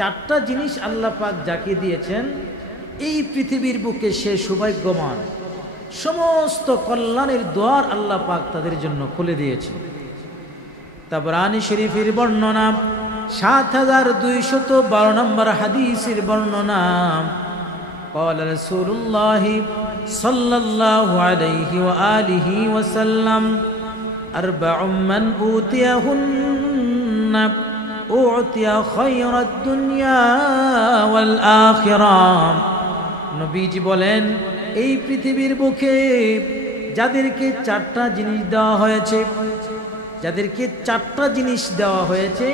চারটা জিনিস আল্লাহ পাক যাকে দিয়েছেন এই পৃথিবীর বুকে সে সৌভাগ্যবান। সমস্ত কল্যাণের দ্বার আল্লাহ পাক তাদের জন্য খুলে দিয়েছে। তাবরানী শরীফের বর্ণনা ৭২১২ নম্বর হাদিসের বর্ণনা। قال رسول الله صلى الله عليه وآله وسلم أربع من أوتيهن أعطي خير الدنيا والآخرة। নবীজি বলেন এই পৃথিবীর বুকে যাদেরকে চারটা জিনিস দেওয়া হয়েছে, যাদেরকে চারটা জিনিস দেওয়া হয়েছে,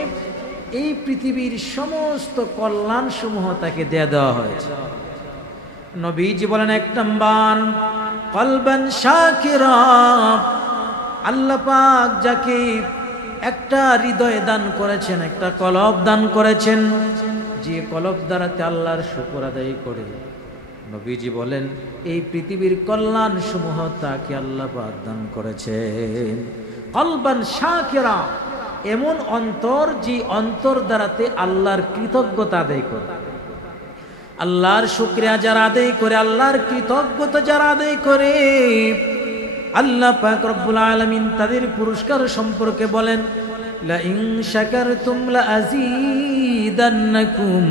এই পৃথিবীর সমস্ত কল্যাণ সমূহ তাকে দেওয়া হয়েছে। নবীজি বলেন এক নাম্বার কলবান শাকিরা, আল্লাহ পাক যাকে একটা হৃদয় দান করেছেন, একটা কলব দান করেছেন, যে কলব দ্বারাতে আল্লাহর শুকর আদায় করে। নবীজি বলেন এই পৃথিবীর কল্যাণ সমূহ তাকে আল্লাহ পাক দান করেছেন। কলবান শাকিরা, এমন অন্তর যে অন্তর দ্বারাতে আল্লাহর কৃতজ্ঞতা আদায় করে, আল্লাহর শুকরিয়া যারা আদায় করে, আল্লাহর কৃতজ্ঞতা যারা আদায় করে, আল্লাহ পাক রব্বুল আলামিন তাদের পুরস্কার সম্পর্কে বলেন লা ইন শাকারতুম লা আযীদান্নাকুম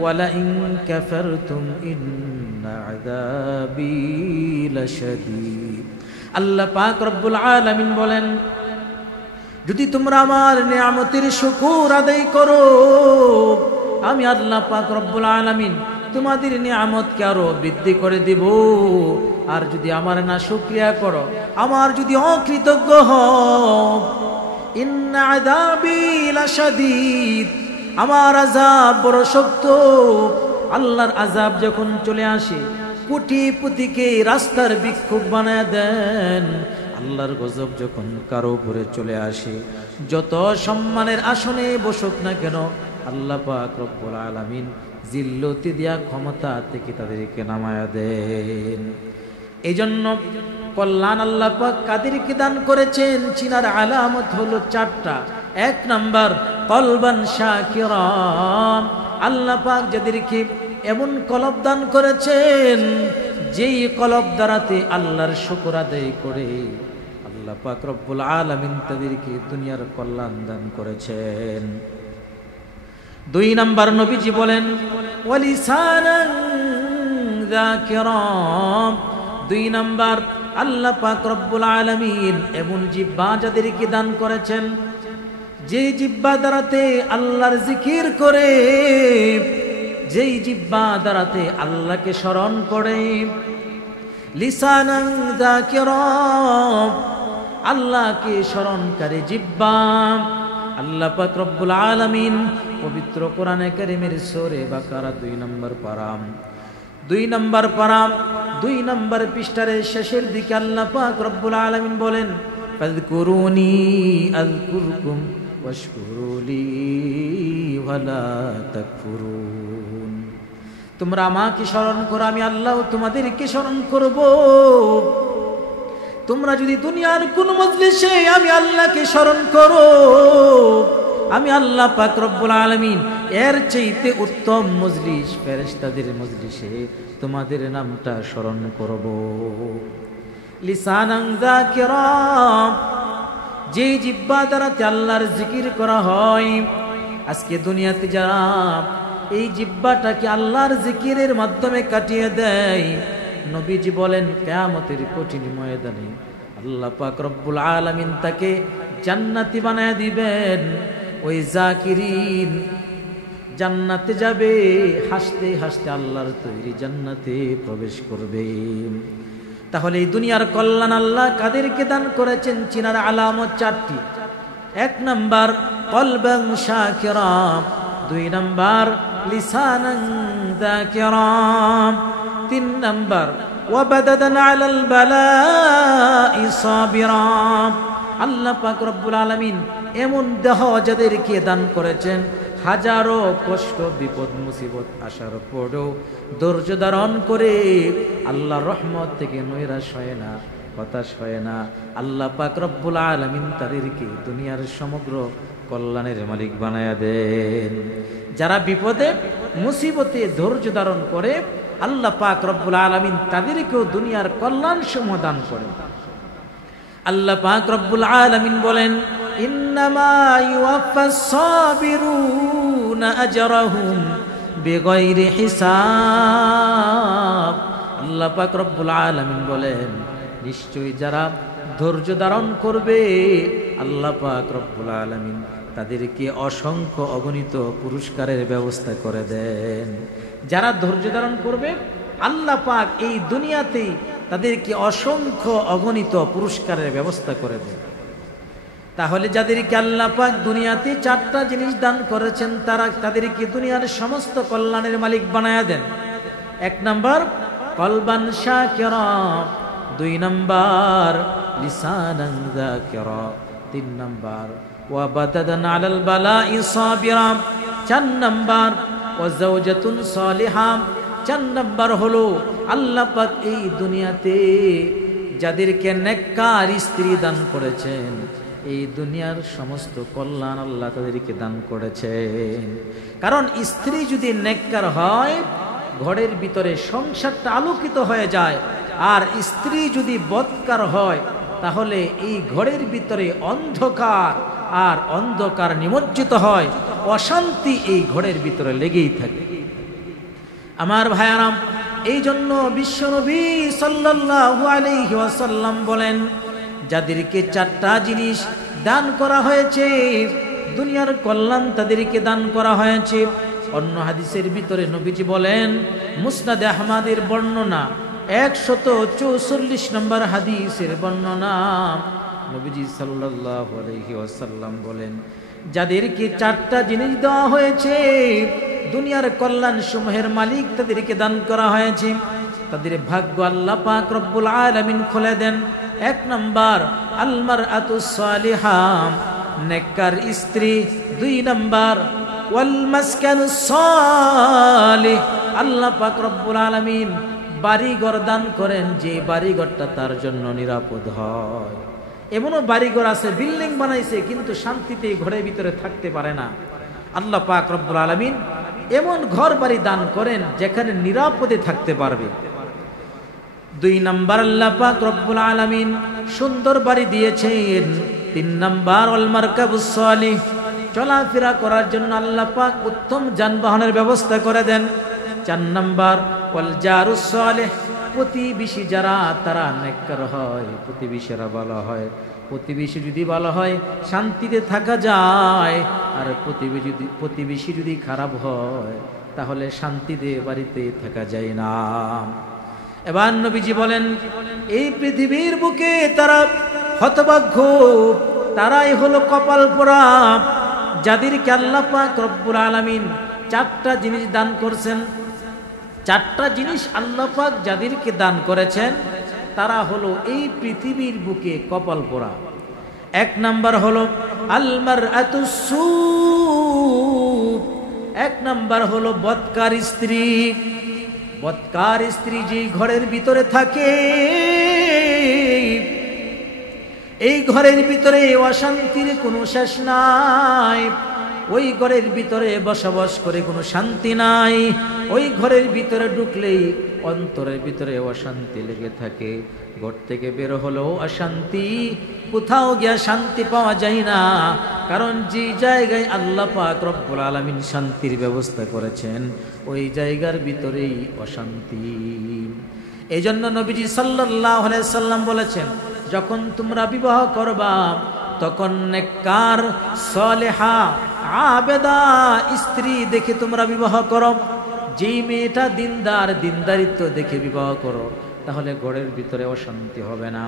ওয়া লা ইন কাফারতুম ইন্না আযাবী লাশাদীদ। আল্লাহ পাক রব্বুল আলামিন বলেন যদি তোমরা আমার নিয়ামতের শুকর আদায় করো, আমি আল্লাহ পাক রব্বুল আলামিন তোমাদের নিয়ামতকে আরো বৃদ্ধি করে দিব। আর যদি আমার না শুকরিয়া করো, আমার যদি অকৃতজ্ঞ হও, ইন্না আযাবী লাশাদীদ, আমার আযাব বড় শক্ত। আল্লাহর আযাব যখন চলে আসে, কোটিপতিকে রাস্তার ভিক্ষুক বানায় দেন। আল্লাহর গজব যখন কারো উপরে চলে আসে, যত সম্মানের আসনে বসুক না কেন, আল্লাহ পাক রব্বুল আলামিন জিল্লতি দিয়া ক্ষমতা থেকে তাদেরকে নামায়া দেন। এই জন্য কল্যাণ আল্লাহ পাক কাদেরকে দান করেছেন চিনার আলামত হলো চারটা। এক নাম্বার কলবান শাকিরা, আল্লাহ পাক যাদেরকে এমন কলব দান করেছেন যেই কলব দ্বারাতে আল্লাহর শুকর আদায় করে, আল্লাহ পাক রব্বুল আলামিন তাদেরকে দুনিয়ার কল্যাণ দান করেছেন। দুই নাম্বার নবীজি বলেন ওয়ালিসানান যাকিরা, দুই নাম্বার আল্লাহ পাক রব্বুল আলামিন এমন জিহ্বা যাদেরকে দান করেছেন, যে জিহ্বা দ্বারাতে আল্লাহর জিকির করে, যেই জিহ্বা দ্বারাতে আল্লাহকে স্মরণ করে। লিসানান যাকিরা, আল্লাহকে স্মরণকারী জিহ্বা। আল্লাহ পাক রব্বুল আলামিন পবিত্র কোরআনে কারীমের সূরা বাকারা ২ নম্বর পারা ২ নম্বর পৃষ্ঠার শেষের দিকে আল্লাহ পাক রব্বুল আলামিন বলেন ফাযকুরুনি আযকুরকুম ওয়াশকুরুলি ওয়ালা তাকফুরুন। তোমরা আমাকে স্মরণ করো, আমি আল্লাহ তোমাদেরকে স্মরণ করব। তোমরা যদি দুনিয়ার কোন মজলিসে আমি আল্লাহকে স্মরণ করো, আমি আল্লাহ পাক রব্বুল আলামিন এর চাইতে উত্তম মজলিস ফেরেশতাদের মজলিসে তোমাদের নামটা স্মরণ করব। লিসানান যাকিরা, যে জিহ্বা দ্বারাতে আল্লাহর জিকির করা হয়। আজকে দুনিয়াতে যারা এই জিহ্বাটাকে আল্লাহর জিকিরের মাধ্যমে কাটিয়ে দেয়, নবীজি বলেন কিয়ামতের কঠিন ময়দানে আল্লাহ পাক রব্বুল আলামিন তাকে জান্নাতি বানায় দিবেন। ওই জাকিরিন জান্নাতে যাবে, হাসতে হাসতে আল্লাহর তৈরি জান্নাতে প্রবেশ করবে। তাহলে এই দুনিয়ার কল্যাণ আল্লাহ কাদেরকে দান করেছেন চিনার আলামত চারটি। এক নাম্বার কলবান শাকিরা, দুই নাম্বার লিসানান যাকিরা, তিন নাম্বার ওয়াবাদাদান আলাল বালাই সাবিরা। আল্লাহ পাক রব্বুল আলামিন এমন দেহ যাদেরকে দান করেছেন, হাজারো কষ্ট বিপদ মুসিবত আসার পরেও ধৈর্য ধারণ করে আল্লাহর রহমত থেকে নৈরাশ হয় না, হতাশ হয় না। আল্লাহ পাক রব্বুল আলামিন তাদেরকে দুনিয়ার সমগ্র কল্যাণের মালিক বানায়া দেন। যারা বিপদে মুসিবতে ধৈর্য ধারণ করে আল্লাহ পাক রব্বুল আলামিন তাদেরকেও দুনিয়ার কল্যাণ সমূহ দান করেন। আল্লাহ পাক রব্বুল আলামিন বলেন, ইন্নামা ইউওয়াফাস সাবিরুনা আজরাহুম বিগাইরি হিসাব। আল্লাহ পাক রব্বুল আলামিন বলেন, নিশ্চয়ই যারা ধৈর্য ধারণ করবে আল্লাহ পাক রব্বুল আলামিন তাদেরকে অসংখ্য অগণিত পুরস্কারের ব্যবস্থা করে দেন। যারা ধৈর্য ধারণ করবে আল্লাহ পাক এই দুনিয়াতেই তাদেরকে অসংখ্য অগণিত পুরস্কারের ব্যবস্থা করে দেন। তাহলে যাদেরকে আল্লাহ পাক দুনিয়াতে 4টা জিনিস দান করেছেন তাদেরকে দুনিয়ার সমস্ত কল্যাণের মালিক বানায়া দেন। 1 নাম্বার কলবান শাকিরা, 2 নাম্বার লিসানান যাকিরা, 3 নাম্বার ওয়া বাদাদান আলাল বালাই সাবিরা, 4 নাম্বার ওয়া যাওজাতুন সালিহা। 4 নাম্বার হলো আল্লাহ পাক এই দুনিয়াতে যাদেরকে নেককার স্ত্রী দান করেছেন এই দুনিয়ার সমস্ত কল্যাণ আল্লাহ তাদেরকে দান করেছেন। কারণ স্ত্রী যদি নেককার হয় ঘরের ভিতরে সংসারটা আলোকিত হয়ে যায়, আর স্ত্রী যদি বদকার হয় তাহলে এই ঘরের ভিতরে অন্ধকার আর অন্ধকার নিমজ্জিত হয়, অশান্তি এই ঘরের ভিতরে লেগেই থাকে। আমার ভাইয়ারাম, এই জন্য বিশ্বনবী সাল্লাল্লাহু আলাইহি ওয়াসাল্লাম বলেন, যাদেরকে 4টা জিনিস দান করা হয়েছে দুনিয়ার কল্যাণ তাদেরকে দান করা হয়েছে। অন্য হাদিসের ভিতরে নবীজি বলেন, মুসনাদে আহমদের বর্ণনা 144 নম্বর হাদিসের বর্ণনা, নবীজি সাল্লাল্লাহু আলাইহি ওয়াসাল্লাম বলেন, যাদেরকে 4টা জিনিস দেওয়া হয়েছে দুনিয়ার কল্যাণ সমূহের মালিক তাদেরকে দান করা হয়েছে, তাদের ভাগ্য আল্লাহ পাক রব্বুল আলামিন খুলে দেন। 1 নাম্বার আল মারআতুস সালিহা, নেককার স্ত্রী। 2 নাম্বার ওয়াল মাসকানুস সালিহ, আল্লাহ পাক রব্বুল আলামিন বাড়িঘর দান করেন যে বাড়িঘরটা তার জন্য নিরাপদ হয়। এমনও বাড়িঘর আছে বিল্ডিং বানাইছে কিন্তু শান্তিতে ঘরের ভিতরে থাকতে পারে না। আল্লাহ পাক রব্বুল আলামিন এমন ঘর বাড়ি দান করেন যেখানে নিরাপদে থাকতে পারবে। 2 নাম্বার আল্লাহ পাক রব্বুল আলামিন সুন্দর বাড়ি দিয়েছেন। 3 নাম্বার ওয়াল মারকাবুস সালিহ, চলাফেরা করার জন্য আল্লাহ পাক উত্তম যানবাহনের ব্যবস্থা করে দেন। 4 নাম্বার ওয়াল জারুস সালিহ, প্রতিবেশী যারা তারা নেককার হয়, প্রতিবেশীরা ভালো হয়। প্রতিবেশী যদি ভালো হয় শান্তিতে থাকা যায়, আর প্রতিবেশী যদি খারাপ হয় তাহলে শান্তিতে বাড়িতে থাকা যায় না। এবার নবীজি বলেন, এই পৃথিবীর বুকে তারা হতভাগ্য, তারাই হলো কপাল পোড়া যাদেরকে আল্লাহ পাক রব্বুল আলামিন 4টা জিনিস দান করছেন। 4টা জিনিস আল্লাহ পাক যাদেরকে দান করেছেন তারা হলো এই পৃথিবীর বুকে কপাল পোড়া। 1 নাম্বার হলো আল মারআতুস সু, 1 নাম্বার হলো বদকার স্ত্রী। বদকার স্ত্রী যে ঘরের ভিতরে থাকে এই ঘরের ভিতরে অশান্তির কোনো শেষ নাই, ওই ঘরের ভিতরে বসবাস করে কোনো শান্তি নাই, ওই ঘরের ভিতরে ঢুকলেই অন্তরের ভিতরে অশান্তি লেগে থাকে, ঘর থেকে বের হলেও অশান্তি, কোথাও গিয়া শান্তি পাওয়া যায় না। কারণ যে জায়গায় আল্লাহ পাক রব্বুল আলামিন শান্তির ব্যবস্থা করেছেন ওই জায়গার ভিতরেই অশান্তি। এই জন্য নবীজি সাল্লাল্লাহু আলাইহি সাল্লাম বলেছেন, যখন তোমরা বিবাহ করবা তখন নেককার সালেহা আবেদা স্ত্রী দেখে তোমরা বিবাহ করো। যেই মেয়েটা দিনদার, দিনদারিত্ব দেখে বিবাহ করো তাহলে ঘরের ভিতরে অশান্তি হবে না।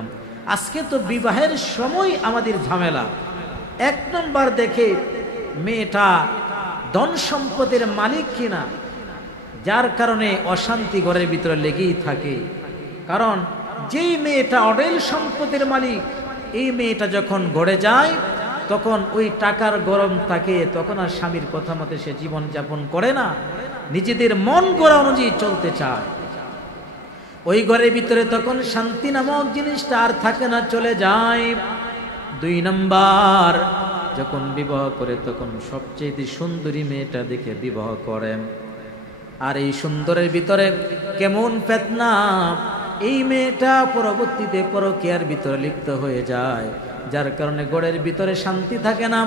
আজকে তো বিবাহের সময় আমাদের ঝামেলা। 1 নম্বর দেখে মেয়েটা ধন সম্পদের মালিক কিনা, যার কারণে অশান্তি ঘরের ভিতরে লেগেই থাকে। কারণ যেই মেয়েটা অঢেল সম্পদের মালিক, এই মেয়েটা যখন ঘরে যায় তখন ওই টাকার গরম থাকে, তখন আর স্বামীর কথা মতে সে জীবন যাপন করে না, নিজেদের মন গড়া অনুযায়ী চলতে চায়। ওই ঘরের ভিতরে তখন শান্তি নামক জিনিসটা আর থাকে না, চলে যায়। 2 নম্বর যখন বিবাহ করে তখন সবচেয়ে সুন্দরী মেয়েটা দেখে বিবাহ করেন। আর এই সুন্দরের ভিতরে কেমন ফিতনা, এই মেয়েটা পরবর্তীতে পরকীয়ার ভিতরে লিপ্ত হয়ে যায়, যার কারণে গড়ের ভিতরে শান্তি থাকে না,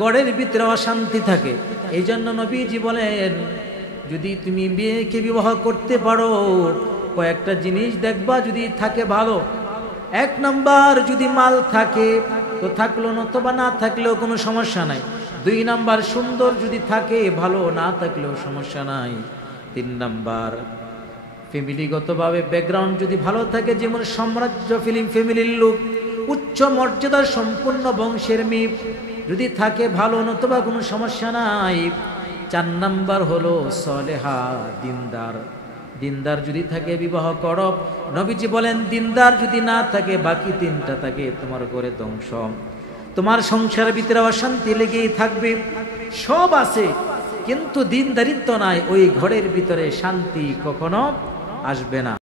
গড়ের ভিতরে অশান্তি থাকে। এই জন্য নবীজি বলেন, যদি তুমি মেয়েকে বিবাহ করতে পারো কয়েকটা জিনিস দেখবা, যদি থাকে ভালো। 1 নাম্বার, যদি মাল থাকে তো থাকলো, নতুবা না থাকলেও কোনো সমস্যা নাই। 2 নাম্বার, সুন্দর যদি থাকে ভালো, না থাকলেও সমস্যা নাই। 3 নাম্বার, ফ্যামিলিগতভাবে ব্যাকগ্রাউন্ড যদি ভালো থাকে, যেমন সাম্রাজ্য ফিল্ম ফ্যামিলির লোক, উচ্চ মর্যাদার সম্পূর্ণ বংশের মেয়ে যদি থাকে ভালো, নতুবা কোনো সমস্যা নাই। 4 নাম্বার হলো সলেহা, দিনদার। দিনদার যদি থাকে বিবাহ করো। নবীজি বলেন, দিনদার যদি না থাকে, বাকি 3টা থাকে, তোমার ঘরে ধ্বংস, তোমার সংসারের ভিতরে অশান্তি লেগেই থাকবে। সব আছে কিন্তু দিনদারিত্ব নাই, ওই ঘরের ভিতরে শান্তি কখনো আসবে না।